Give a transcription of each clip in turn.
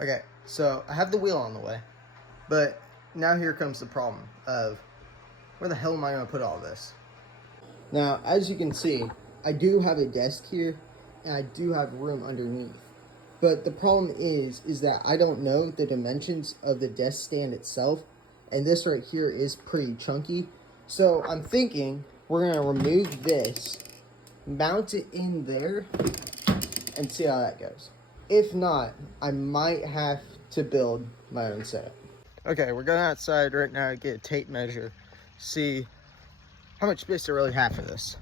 Okay, so I have the wheel on the way, but now here comes the problem of where the hell am I going to put all this? Now, as you can see, I do have a desk here, and I do have room underneath. But the problem is that I don't know the dimensions of the desk stand itself, and this right here is pretty chunky. So I'm thinking we're going to remove this, mount it in there, and see how that goes. If not, I might have to build my own setup. Okay, we're going outside right now to get a tape measure, see how much space I really have for this.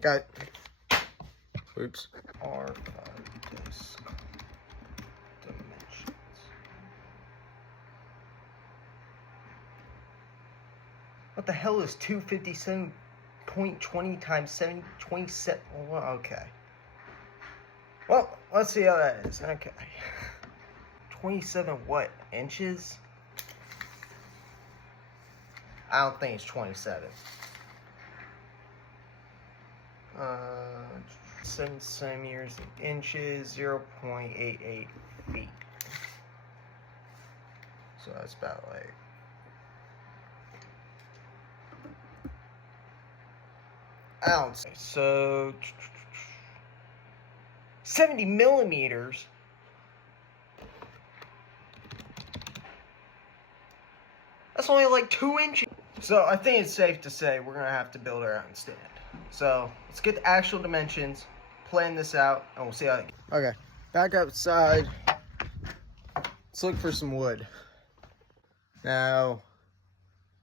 Got, oops, R5 disc dimensions. What the hell is 257.20 times 727? Well, okay. Well, let's see how that is. Okay. 27 what? Inches? I don't think it's 27. 7 centimeters in inches, 0.88 feet. So that's about like ounce. So 70 millimeters. That's only like 2 inches. So I think it's safe to say we're gonna have to build our own stand. So let's get the actual dimensions, plan this out, and we'll see how it goes. Okay, back outside. Let's look for some wood. Now,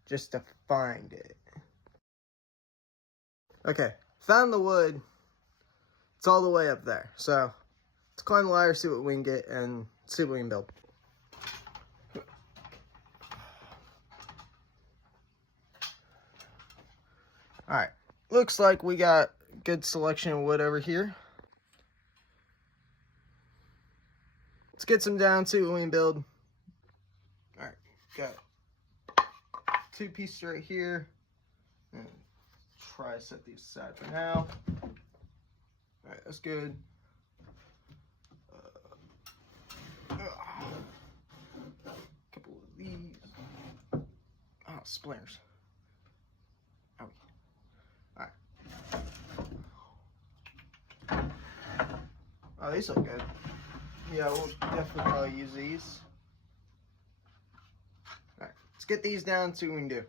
just to find it. Okay, found the wood. It's all the way up there. So let's climb the ladder, see what we can get, and see what we can build. Alright, looks like we got a good selection of wood over here. Let's get some down, see what we can build. Alright, got 2 pieces right here. And try to set these aside for now. Alright, that's good. Couple of these. Oh, splinters. Oh. Alright. Oh, these look good. Yeah, we'll definitely probably use these. Alright, let's get these down and see what we can do.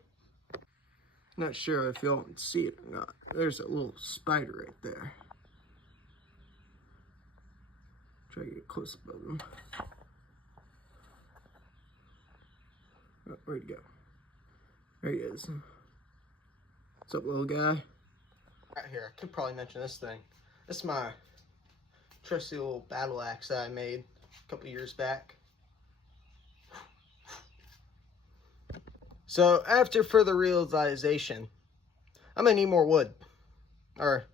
Not sure if y'all can see it or not. There's a little spider right there. Try to get close above them. Oh, where'd he go? There he is. What's up, little guy? Right here, I could probably mention this thing. This is my trusty little battle axe that I made a couple years back. So after further realization, I'm gonna need more wood, or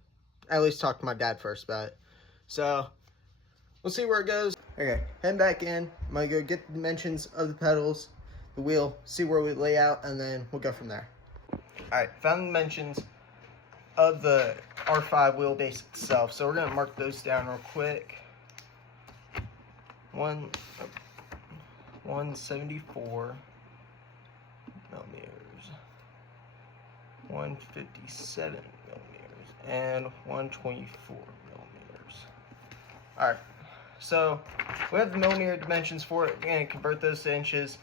at least talk to my dad first about it. So we'll see where it goes. Okay, head back in. I'm gonna go get the dimensions of the pedals, the wheel, see where we lay out, and then we'll go from there. Alright, found the dimensions of the R5 wheelbase itself. So we're gonna mark those down real quick. 174 millimeters, 157 millimeters, and 124 millimeters. Alright, so we have the millimeter dimensions for it. We're going to convert those to inches.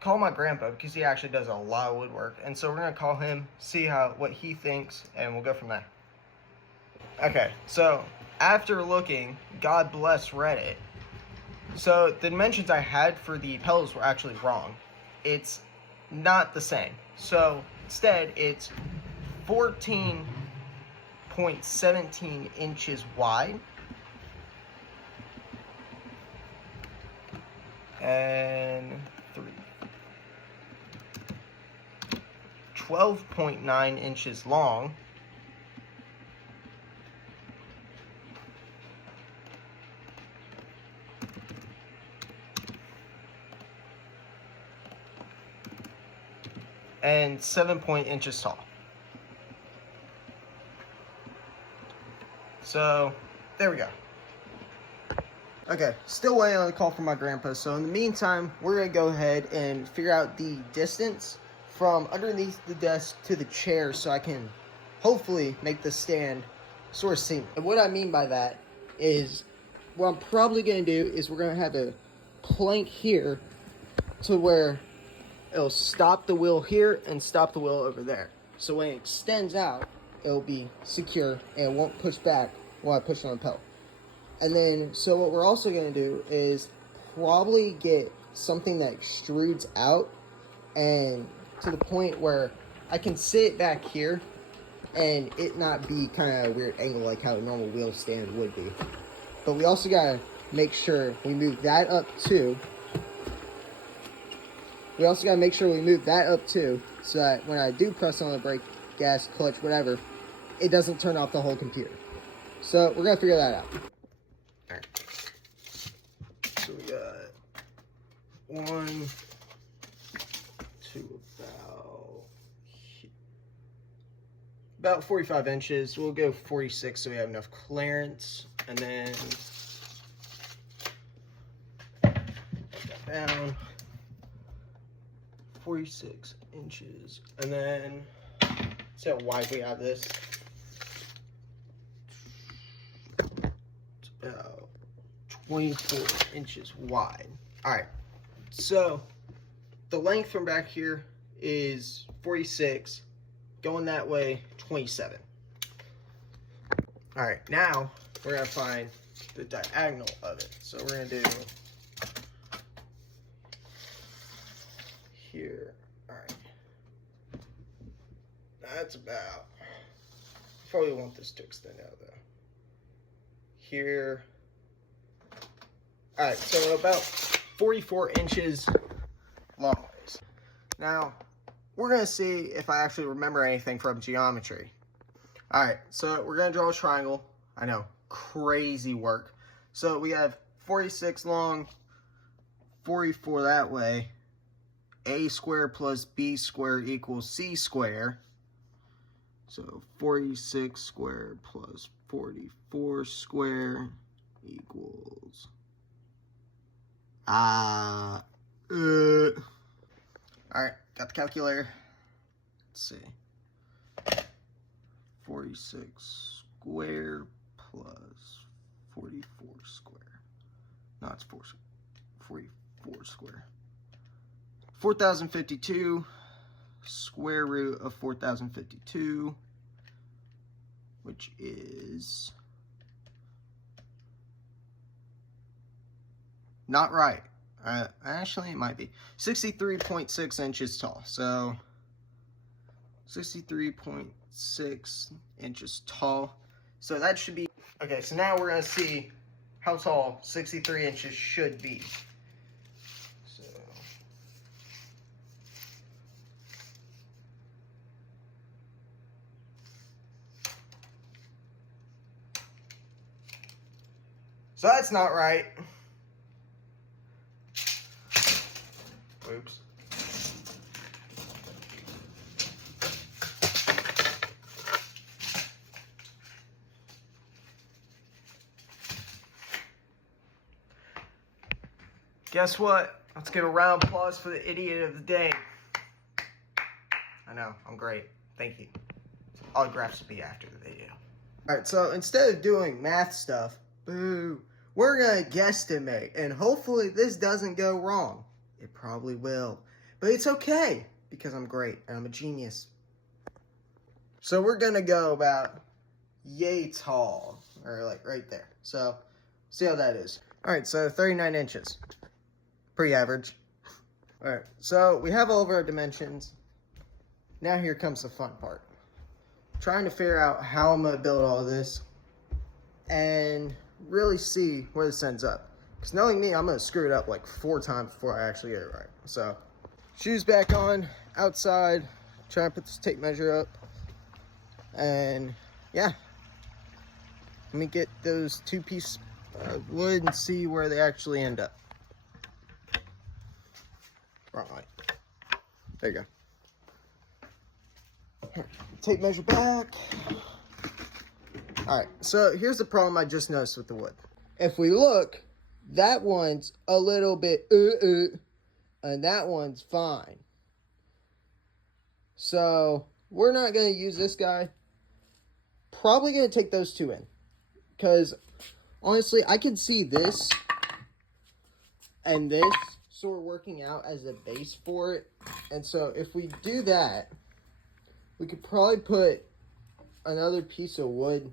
Call my grandpa because he actually does a lot of woodwork, and so we're going to call him, see what he thinks, and we'll go from there. Okay, so after looking, God bless Reddit, so the dimensions I had for the pedals were actually wrong. It's not the same. So instead, it's 14.17 inches wide and 12.9 inches long. And 7 inches tall. So, there we go. Okay, still waiting on the call from my grandpa. So in the meantime, we're gonna go ahead and figure out the distance from underneath the desk to the chair so I can hopefully make the stand sort of seamless. And what I mean by that is, what I'm probably gonna do is we're gonna have a plank here to where it'll stop the wheel here and stop the wheel over there. So when it extends out, it'll be secure and it won't push back while I push on the pedal. And then, so what we're also going to do is probably get something that extrudes out and to the point where I can sit back here and it not be kind of a weird angle like how a normal wheel stand would be. But we also got to make sure we move that up too. We also got to make sure we move that up too so that when I do press on the brake, gas, clutch, whatever, it doesn't turn off the whole computer. So we're going to figure that out. Alright, so we got 1, 2, about 45 inches. We'll go 46 so we have enough clearance, and then down 46 inches, and then see how wide we have this. About 24 inches wide. All right, so the length from back here is 46, going that way 27. All right, now we're gonna find the diagonal of it. So we're gonna do here. All right, that's about, probably want this to extend out though. Here. All right, so about 44 inches long ways. Now, we're gonna see if I actually remember anything from geometry. All right, so we're gonna draw a triangle. I know, crazy work. So we have 46 long, 44 that way. A squared plus B squared equals C squared. So 46 squared plus 44 squared equals all right, got the calculator. Let's see. 46 squared plus 44 squared. No, it's 44 squared. 4,052 square root of 4,052, which is not right. Actually, it might be 63.6 inches tall. So 63.6 inches tall. So that should be okay. So now we're gonna see how tall 63 inches should be. So that's not right. Oops. Guess what? Let's give a round of applause for the idiot of the day. I know, I'm great. Thank you. Autographs will be after the video. Alright, so instead of doing math stuff, boo, we're gonna guesstimate, and hopefully this doesn't go wrong. It probably will, but it's okay because I'm great and I'm a genius. So we're gonna go about yay tall, or like right there. So see how that is. All right, so 39 inches, pretty average. All right, so we have all of our dimensions. Now here comes the fun part. Trying to figure out how I'm gonna build all this and really see where this ends up. Because knowing me, I'm going to screw it up like 4 times before I actually get it right. So, shoes back on, outside, trying to put this tape measure up. And, yeah. Let me get those 2 pieces of wood and see where they actually end up. Wrong light. There you go. Tape measure back. Alright, so here's the problem I just noticed with the wood. If we look, that one's a little bit and that one's fine. So we're not going to use this guy. Probably going to take those two in. Because honestly, I can see this and this sort of working out as a base for it. And so if we do that, we could probably put another piece of wood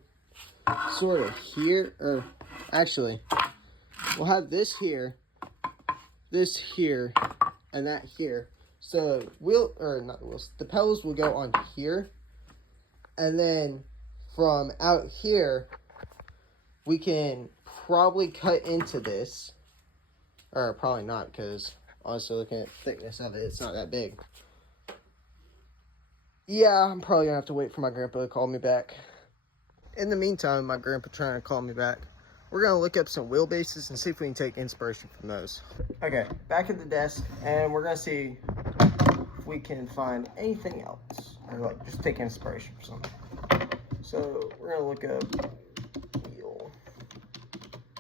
sort of here. Or actually, we'll have this here, and that here. So the pedals will go on here, and then from out here, we can probably cut into this, or probably not, because honestly, looking at the thickness of it, it's not that big. Yeah, I'm probably gonna have to wait for my grandpa to call me back. In the meantime, my grandpa trying to call me back, we're gonna look up some wheelbases and see if we can take inspiration from those. Okay, back at the desk, and we're gonna see if we can find anything else, or like just take inspiration from something. So we're gonna look up wheel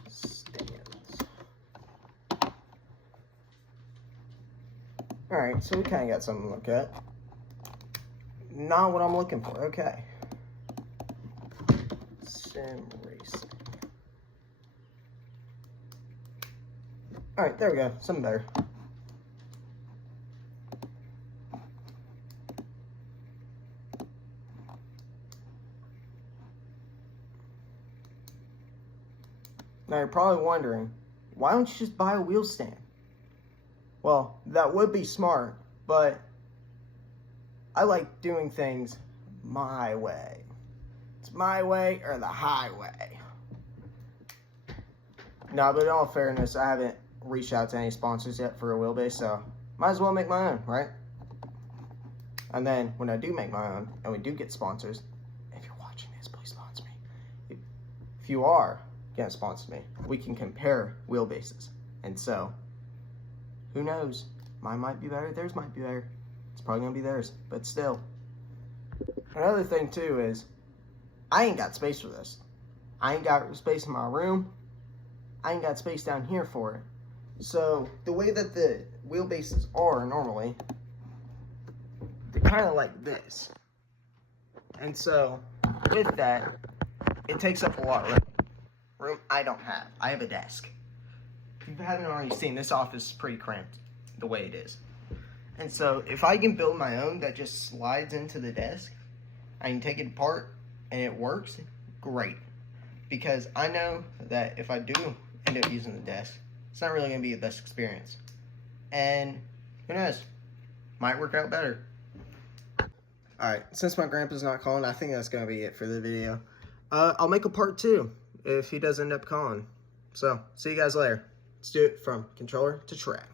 stands. All right, so we kind of got something to look at. Not what I'm looking for. Okay. Sim racing. All right, there we go. Something better. Now you're probably wondering, why don't you just buy a wheel stand? Well, that would be smart, but I like doing things my way. It's my way or the highway. No, but in all fairness, I haven't reached out to any sponsors yet for a wheelbase, so might as well make my own, right? And then when I do make my own, and we do get sponsors, if you're watching this, please sponsor me. If you are gonna sponsor me, we can compare wheelbases. And so, who knows? Mine might be better, theirs might be better. It's probably gonna be theirs, but still. Another thing too is, I ain't got space for this. I ain't got space in my room. I ain't got space down here for it. So the way that the wheelbases are normally, they're kind of like this. And so with that, it takes up a lot of room I don't have. I have a desk. If you haven't already seen, this office is pretty cramped the way it is. And so if I can build my own that just slides into the desk, I can take it apart and it works, great. Because I know that if I do end up using the desk, it's not really going to be the best experience. And who knows, might work out better. Alright, since my grandpa's not calling, I think that's going to be it for the video. I'll make a part 2 if he does end up calling. So, see you guys later. Let's do it from controller to track.